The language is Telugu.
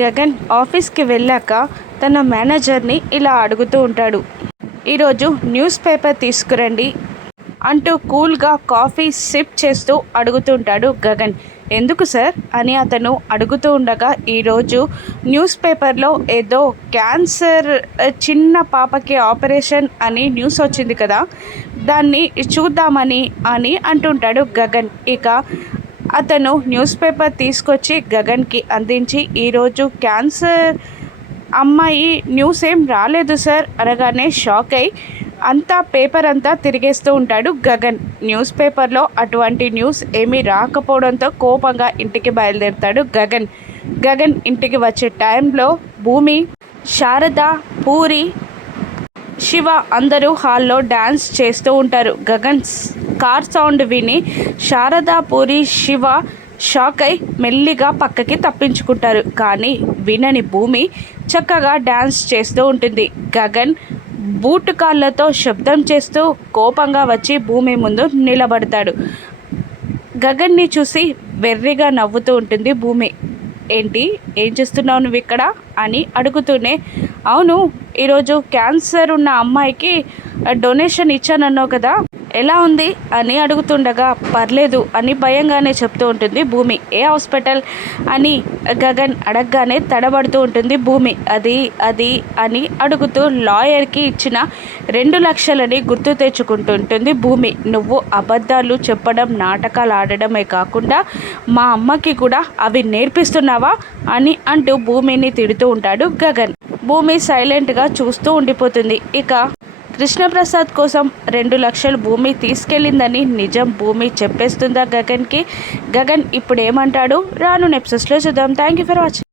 గగన్ ఆఫీస్కి వెళ్ళాక తన మేనేజర్ని ఇలా అడుగుతూ ఉంటాడు. ఈరోజు న్యూస్ పేపర్ తీసుకురండి అంటూ కూల్గా కాఫీ సిప్ చేస్తూ అడుగుతుంటాడు గగన్. ఎందుకు సార్ అని అతను అడుగుతూ ఉండగా, ఈరోజు న్యూస్ పేపర్లో ఏదో క్యాన్సర్ చిన్న పాపకి ఆపరేషన్ అని న్యూస్ వచ్చింది కదా, దాన్ని చూద్దామని అని అంటుంటాడు గగన్. ఇక అతను న్యూస్ పేపర్ తీసుకొచ్చి గగన్కి అందించి, ఈరోజు క్యాన్సర్ అమ్మాయి న్యూస్ ఏం రాలేదు సార్ అనగానే షాక్ అయి అంతా పేపర్ అంతా తిరిగేస్తూ ఉంటాడు గగన్. న్యూస్ పేపర్లో అటువంటి న్యూస్ ఏమీ రాకపోవడంతో కోపంగా ఇంటికి బయలుదేరుతాడు గగన్. గగన్ ఇంటికి వచ్చే టైంలో భూమి, శారద, పూరి, శివ అందరూ హాల్లో డ్యాన్స్ చేస్తూ ఉంటారు. గగన్ కార్ సౌండ్ విని శారద, పూరి, శివ షాక్ అయి మెల్లిగా పక్కకి తప్పించుకుంటారు. కానీ వినని భూమి చక్కగా డ్యాన్స్ చేస్తూ ఉంటుంది. గగన్ బూటు కాళ్ళతో శబ్దం చేస్తూ కోపంగా వచ్చి భూమి ముందు నిలబడతాడు. గగన్ని చూసి వెర్రిగా నవ్వుతూ ఉంటుంది భూమి. ఏంటి, ఏం చేస్తున్నావు నువ్వు ఇక్కడ అని అడుగుతూనే, అవును ఈరోజు క్యాన్సర్ ఉన్న అమ్మాయికి డొనేషన్ ఇచ్చానన్నావు కదా, ఎలా ఉంది అని అడుగుతుండగా, పర్లేదు అని భయంగానే చెప్తూ ఉంటుంది భూమి. ఏ హాస్పిటల్ అని గగన్ అడగగానే తడబడుతూ ఉంటుంది భూమి. అది అని అడుగుతూ లాయర్కి ఇచ్చిన 2 లక్షలని గుర్తు తెచ్చుకుంటుంటుంది భూమి. నువ్వు అబద్ధాలు చెప్పడం, నాటకాలు ఆడడమే కాకుండా మా అమ్మకి కూడా అవి నేర్పిస్తున్నావా అని అంటూ భూమిని తిడుతూ ఉంటాడు గగన్. భూమి సైలెంట్గా చూస్తూ ఉండిపోతుంది. ఇక కృష్ణప్రసాద్ కోసం 2 లక్షలు భూమి తీసుకెళ్ళిందని నిజం భూమి చెప్పేస్తుందా గగన్కి? గగన్ ఇప్పుడు ఏమంటాడు రాను ఎపిసోడ్స్లో చూద్దాం. Thank you for watching.